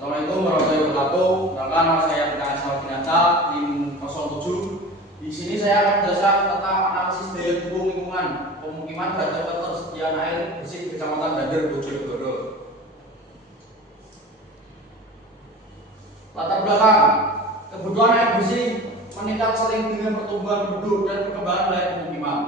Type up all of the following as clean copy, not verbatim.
Assalamualaikum warahmatullahi wabarakatuh. Perkenalkan, nama saya Rika Salvinata, NIM 07. Di sini saya akan menjelaskan tentang analisis daya dukung lingkungan pemukiman terhadap ketersediaan air bersih di Kecamatan Dander, Bojonegoro. Latar belakang: kebutuhan air bersih meningkat sering dengan pertumbuhan penduduk dan perkembangan wilayah pemukiman.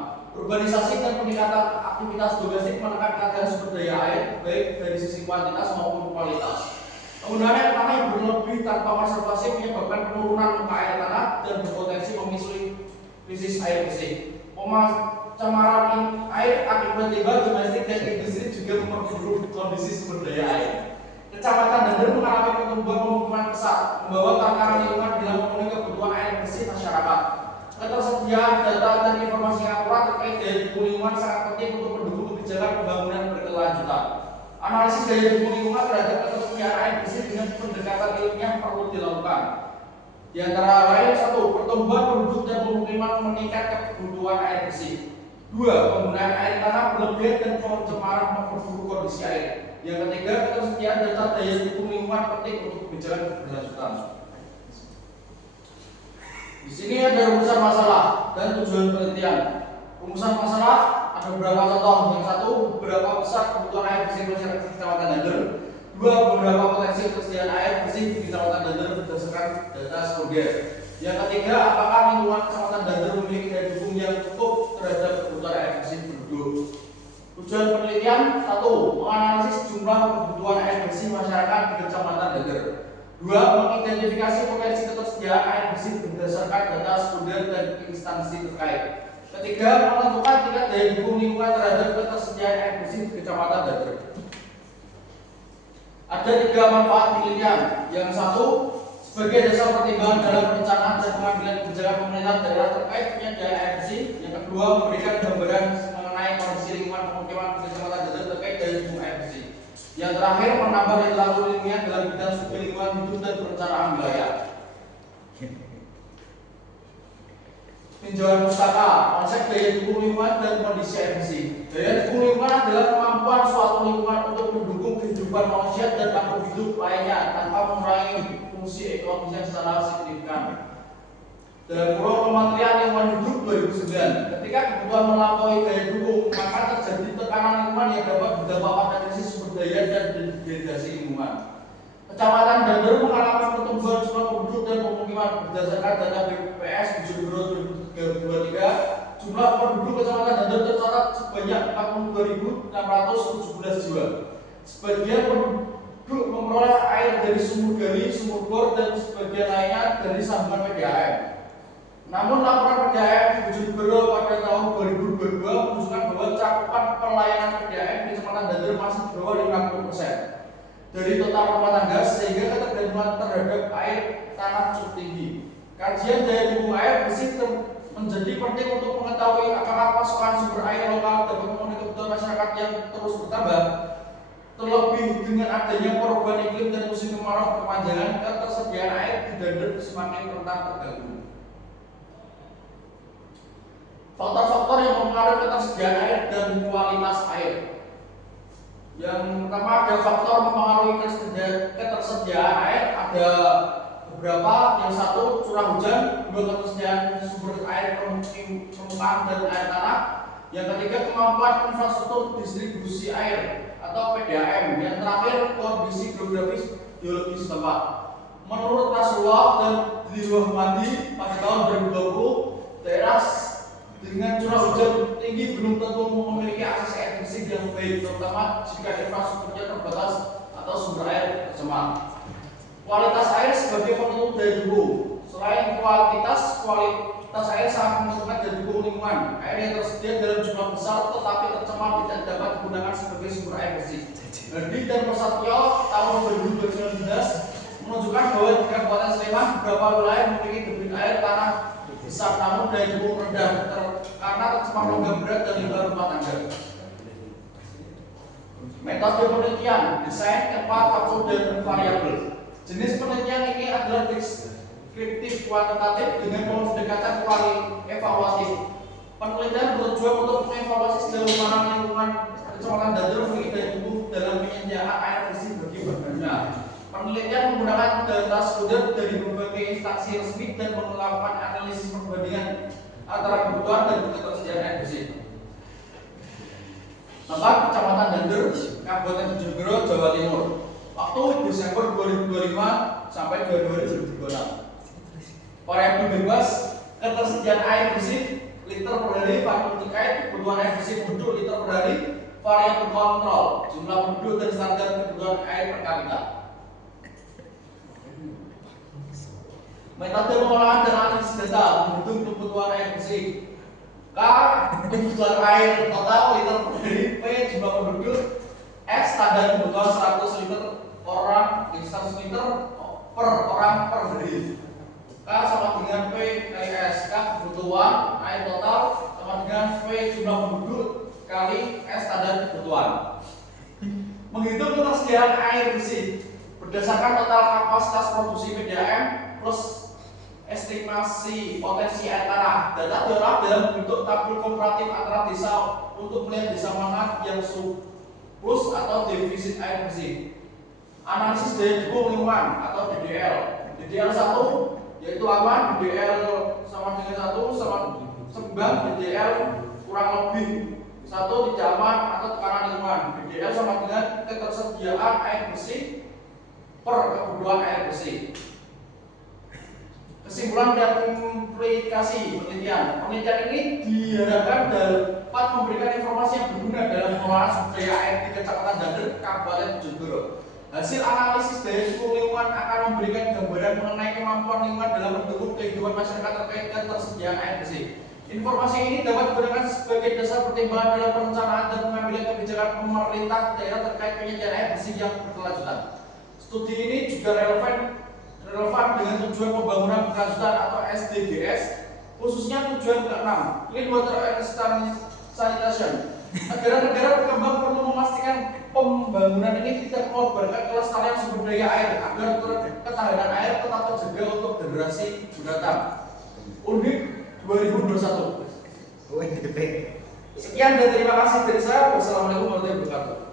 Urbanisasi dan peningkatan aktivitas domestik menekan keadaan sumber daya air, baik dari sisi kuantitas maupun kualitas. Penggunaan air tanah yang berlebih tanpa konservasi menyebabkan penurunan muka air tanah dan berpotensi memicu krisis air bersih. Pencemaran air akibat limbah domestik dan industri juga memperburuk kondisi sumber daya air. Kecamatan Dander mengalami pertumbuhan pemukiman pesat, membawa tantangan lingkungan dalam memenuhi kebutuhan air bersih masyarakat. Ketersediaan data dan informasi yang akurat terkait daya dukung lingkungan sangat penting untuk mendukung kebijakan pembangunan berkelanjutan. Analisis daya dukung lingkungan terhadap ketersediaan air bersih dengan pendekatan ilmiah perlu dilakukan. Di antara lain: 1. Pertumbuhan penduduk dan pemukiman meningkat kebutuhan air bersih. 2. Penggunaan air tanah berlebihan dan pencemaran memperburuk kondisi air. Yang ketiga, ketersediaan data daya dukung lingkungan penting untuk kebijakan berkelanjutan. Di sini ada rumusan masalah dan tujuan penelitian. Rumusan masalah ada beberapa contoh. Yang 1, berapa besar kebutuhan air bersih masyarakat di Kecamatan Dander. 2, beberapa potensi ketersediaan air bersih di Kecamatan Dander berdasarkan data Skoger. Yang ketiga, apakah lingkungan Kecamatan Dander memiliki daya dukung yang cukup terhadap kebutuhan air bersih penduduk. Tujuan penelitian: 1. Menganalisis jumlah kebutuhan air bersih masyarakat di Kecamatan Dander. 2. Mengidentifikasi potensi ketersediaan air bersih berdasarkan data Skoger dan instansi terkait. Ketiga, menentukan tingkat daya dukung lingkungan terhadap ketersediaan air bersih di Kecamatan Dander. Ada 3 manfaat penelitian. Yang 1, sebagai dasar pertimbangan dalam perencanaan dan pengambilan kebijakan pemerintah daerah terkait penyediaan air bersih. Yang kedua, memberikan gambaran mengenai kondisi lingkungan pemukiman di Kecamatan Dander terkait daya dukung air bersih. Yang terakhir, menambah literatur ilmiah dalam bidang studi lingkungan hidup dan perencanaan wilayah. Tinjauan pustaka, konsep daya dukung lingkungan dan kondisi air bersih. Daya dukung lingkungan adalah kemampuan suatu lingkungan untuk mendukung kehidupan manusia dan makhluk hidup lainnya tanpa mengurangi fungsi ekologisnya secara signifikan. Dalam kurun Kementerian Lingkungan Hidup 2009, ketika kebutuhan melampaui daya dukung, maka terjadi tekanan lingkungan yang dapat berdampak pada krisis sumber daya dan degradasi lingkungan. Kecamatan Dander mengalami pertumbuhan jumlah penduduk dan pemukiman berdasarkan data BPS Bojonegoro 2023. Jumlah penduduk Kecamatan Dander tercatat sebanyak 42.617 jiwa. Sebagian penduduk memperoleh air dari sumur gali, sumur bor, dan sebagian lainnya dari sambungan PDAM. Namun laporan PDAM Bojonegoro pada tahun 2022 menunjukkan bahwa cakupan pelayanan PDAM di Kecamatan Dander masih di bawah 50% dari total rumah tangga, sehingga ketergantungan terhadap air tanah cukup tinggi. Kajian daya dukung air bersih menjadi penting untuk mengetahui apakah pasokan sumber air lokal dapat memenuhi kebutuhan masyarakat yang terus bertambah. Terlebih dengan adanya perubahan iklim dan musim kemarau berkepanjangan, ketersediaan air di Dander semakin rentan terganggu. Faktor-faktor yang mempengaruhi ketersediaan air dan kualitas air. Yang pertama, ada faktor mempengaruhi ketersediaan air. Ada beberapa. Yang 1, curah hujan. 2, ketersediaan sumber air permukaan dan air tanah. Yang ketiga, kemampuan infrastruktur distribusi air atau PDAM. Yang terakhir, kondisi geografis geologis setempat. Menurut Nasrullah dan Dirwahmadi pada tahun 2020, daerah dengan curah hujan tinggi belum tentu memiliki akses air bersih yang baik, terutama jika infrastrukturnya terbatas atau sumber air tercemar. Kualitas air sebagai penentu daya dukung. Selain kualitas air sangat menentukan daya dukung lingkungan. Air yang tersedia dalam jumlah besar tetapi tercemar tidak dapat digunakan sebagai sumber air bersih. Hardi dan Persatyo tahun 2019 menunjukkan bahwa di Kabupaten Sleman beberapa wilayah memiliki debit air tanah besar namun daya dukung rendah karena tercemar logam berat dan limbah rumah tangga. Metode penelitian, desain, tepat, waktu, dan variabel. Jenis penelitian ini adalah deskriptif kuantitatif dengan pendekatan evaluatif. Penelitian bertujuan untuk mengevaluasi sejauh mana lingkungan Kecamatan Dander memiliki daya dukung dalam penyediaan air bersih bagi pengguna. Penelitian menggunakan data sumber dari berbagai instansi resmi dan melakukan analisis perbandingan antara kebutuhan dan ketersediaan air bersih. Tempat Kecamatan Dander, Kabupaten Bojonegoro, Jawa Timur. Waktu Desember 2025 sampai Januari 2026. Variabel bebas ketersediaan air bersih liter per hari, variabel terkait kebutuhan air bersih penduduk liter per hari, variabel kontrol jumlah penduduk dan standar kebutuhan air per kapita. Metode pengolahan dan analisis data menghitung kebutuhan air bersih. K kebutuhan air total liter per hari, P jumlah penduduk, S standar kebutuhan 100 liter orang 100 liter per orang per hari. K sama dengan P kali S. K kebutuhan air total sama dengan P jumlah penduduk kali S standar kebutuhan. Menghitung ketersediaan air bersih berdasarkan total kapasitas produksi PDAM plus estimasi potensi air tanah. Data diolah dalam bentuk tabel komparatif antara desa untuk melihat desa mana yang surplus atau defisit air bersih. Analisis daya dukung lingkungan atau DDL. DDL 1 yaitu aman, DDL sama dengan 1 sama seimbang, DDL kurang lebih 1 tidak aman atau tekanan lingkungan. DDL sama dengan ketersediaan air bersih per kebutuhan air bersih. Kesimpulan dan implikasi penelitian. Penelitian ini diharapkan dapat memberikan informasi yang berguna dalam pengelolaan sumber daya air di Kecamatan Dander, Kabupaten Bojonegoro. Hasil analisis daya dukung lingkungan akan memberikan gambaran mengenai kemampuan lingkungan dalam mendukung kehidupan masyarakat terkait ketersediaan air bersih. Informasi ini dapat digunakan sebagai dasar pertimbangan dalam perencanaan dan pengambilan kebijakan pemerintah daerah terkait penyediaan air bersih yang berkelanjutan. Studi ini juga relevan dengan tujuan pembangunan berkelanjutan atau SDGs, khususnya tujuan ke-6, Clean Water and Sanitation. Negara-negara berkembang perlu memastikan pembangunan ini tidak mengorbankan kelestarian sumber daya air agar ketahanan air tetap terjaga untuk generasi mendatang. Undip 2021. Sekian dan terima kasih dari saya. Wassalamualaikum warahmatullahi wabarakatuh.